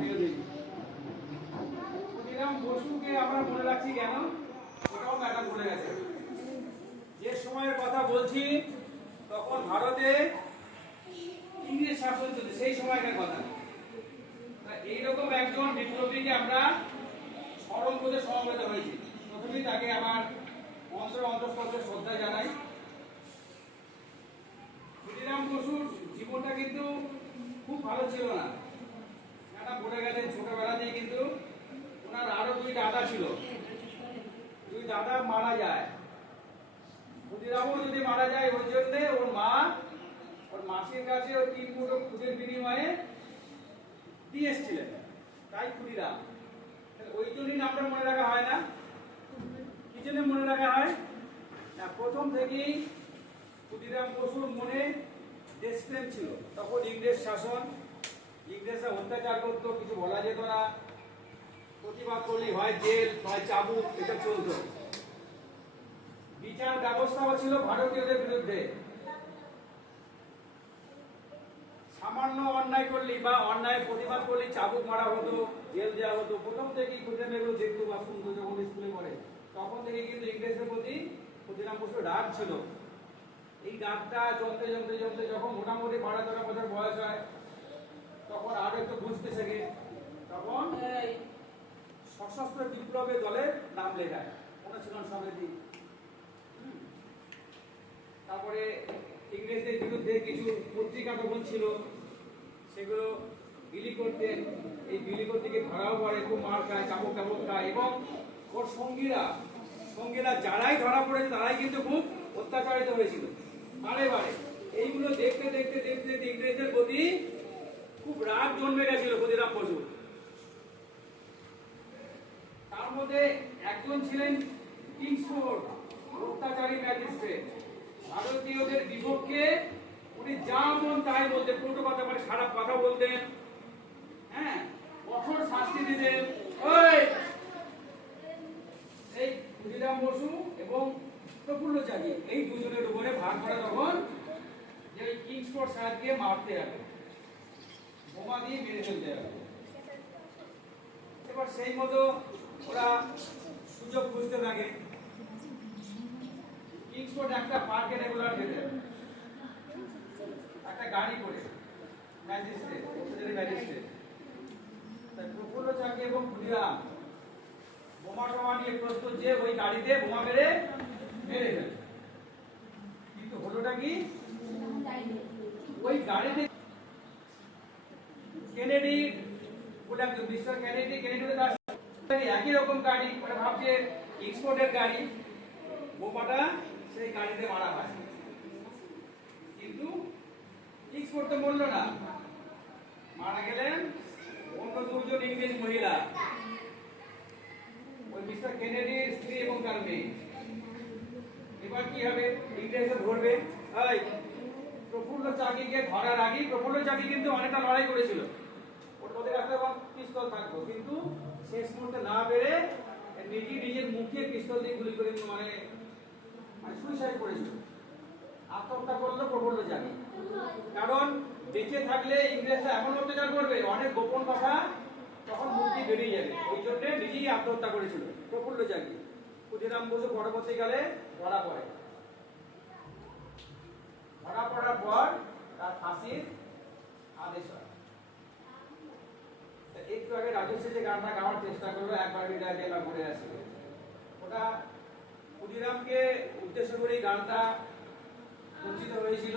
প্রিয় দেবী। ক্ষুদিরাম বসুকে আমরা মনে রাখছি কেন? ওটাও ম্যাডাম ভুলে গেছে যে সময়ের কথা বলছি, তখন ভারতে ইংরেজ শাসন চলছে, সেই সময়কার কথা। এইরকম একজন বিপ্লবীকে আমরা স্মরণ করতে সমবেত হয়েছি। প্রথমেই তাকে আমার অন্তর অন্তঃস্থলে শ্রদ্ধা জানাই। ক্ষুদিরাম বসুর জীবনটা কিন্তু খুব ভালো ছিল না ম্যাডাম বলে গেলেন ছোটবেলাতেই কিন্তু ওনার আরও দুই দাদা ছিল। দুই দাদা মারা যায়, ক্ষুদিরামও যদি মারা যায় ওর জন্য ওর মা, ওর মাসির কাছে ওর তিন মুঠো খুদের বিনিময়ে দিয়ে এসেছিলেন। তাই ক্ষুদিরাম। ওই জন্যই নামটা মনে রাখা হয় না? কি জন্য মনে রাখা হয়? না, প্রথম থেকেই ক্ষুদিরাম বসুর মনে দেশপ্রেম ছিল। তখন ইংরেজ শাসন, ইংরেজরা অত্যাচার করতো, কিছু বলা যেত না। প্রতিবাদ করলেই হয় জেল, হয় চাবুক, এটা চলতো। বিচার ব্যবস্থাও ছিল ভারতীয়দের বিরুদ্ধে। সামান্য অন্যায় করলি বা অন্যায় প্রতিবাদ করলে চাবুক মারা হতো, জেল দেওয়া হতো। প্রথম থেকেই এগুলো দেখতো বা শুনতো যখন স্কুলে পড়ে। তখন থেকে কিন্তু ইংরেজদের প্রতি ক্ষুদিরাম বসুর রাগ ছিল। এই রাগটা জমতে জমতে জমতে যখন মোটামুটি বারো তেরো বছর বয়স হয়, তখন আরও একটু বুঝতে শেখে। তখন সশস্ত্র বিপ্লবের দলে নাম লেখায় অনুশীলন সমিতি। তারপরে ইংরেজদের বিরুদ্ধে কিছু পত্রিকা তখন ছিল। সেগুলো বিলি করতেন এই বিলি করতে গিয়ে ধরাও পড়ে, খুব মার খায় চাপক চাপক খায় এবং ওর সঙ্গীরা সঙ্গীরা যারাই ধরা পড়েছে, তারাই কিন্তু খুব অত্যাচারিত হয়েছিল। বারে বারে। এইগুলো দেখতে দেখতে দেখতে দেখতে ইংরেজদের প্রতি খুব রাগ জন্মে গেছিল ক্ষুদিরাম বসু তার মধ্যে একজন ছিলেন অত্যাচারী ম্যাজিস্ট্রেট। ভারতীয়দের বিপক্ষে উনি যা মন তাই বলতেন কোনো কথা মানে খারাপ কথা বলতেন। হ্যাঁ কঠোর শাস্তি দিতেন। এই ক্ষুদিরাম বসু এবং প্রফুল্ল চাকি এই দুজনের উপরে ভাগ করা তখন যে ওই কিংসফোর্ড সাহেবকে মারতে হবে। বোমা দিয়ে মেরে ফেলতে হবে। এবার সেই মতো ওরা সুযোগ খুঁজতে থাকে। কিংসফোর্ড একটা পার্কে রেগুলার যেতে একটা গাড়ি করে ম্যাজিস্ট্রেট ম্যাজিস্ট্রেট তাই প্রফুল্ল চাকি এবং ক্ষুদিরাম বোমা টোমা নিয়ে প্রস্তুত যে ওই গাড়িতে বোমা মেরে মেরে ফেলে। কিন্তু হলোটা কি? ওই গাড়িতে কেনেডি মিস্টার কেনেডি কেনেডি বলে তার একই রকম গাড়ি মানে ভাবছে এক্সপোর্টের গাড়ি। বোমাটা সেই গাড়িতে মারা হয়। কিন্তু এক্সপোর্ট তো মরলো না। মারা গেলেন অন্য দুজন ইংরেজ মহিলা। ওই মিস্টার কেনেডির স্ত্রী এবং তার মেয়ে। এবার কি হবে? ইংরেজরা ধরবে। প্রফুল্ল চাকিকে ধরার আগেই প্রফুল্ল চাকি কিন্তু অনেকটা লড়াই করেছিল। ওদের কাছে তখন পিস্তল থাকতো। কিন্তু শেষ মুহূর্তে না পেরে নিজে নিজের মুখে পিস্তল দিয়ে গুলি করে মানে মানে সুইসাইড করেছিল। আত্মহত্যা করল প্রফুল্ল চাকি কারণ বেঁচে থাকলে ইংরেজরা এমন অত্যাচার করবে, অনেক গোপন কথা তখন মুক্তি বেরিয়ে যাবে। ওই জন্য নিজেই আত্মহত্যা করেছিল, প্রফুল্ল চাকি ক্ষুদিরাম বসু পরবর্তীকালে ধরা পড়ে। ধরা পড়ার পর তার ফাঁসির আদেশ হয় তা একটু আগে গানটা গাওয়ার চেষ্টা করল একবার বিদায় এবার ঘুরে আসবে। ওটা ক্ষুদিরামকে উদ্দেশ্য করে গানটা রচিত হয়েছিল।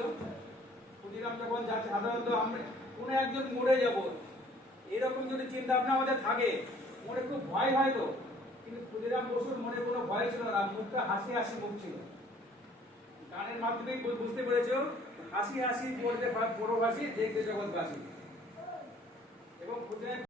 ক্ষুদিরাম যখন যাচ্ছে, সাধারণত আমরা কোনো একজন মরে যাব, এরকম যদি চিন্তা ভাবনা আমাদের থাকে মনে খুব ভয় হয় তো। কিন্তু ক্ষুদিরাম বসুর মনে কোনো ভয় ছিল না, মুখটা হাসি হাসি মুখ ছিল। গানের মাধ্যমে বুঝতে পেরেছ, হাসি হাসি পড়তে পরবাসী দেখতে জগৎবাসী। এবং ক্ষুদিরাম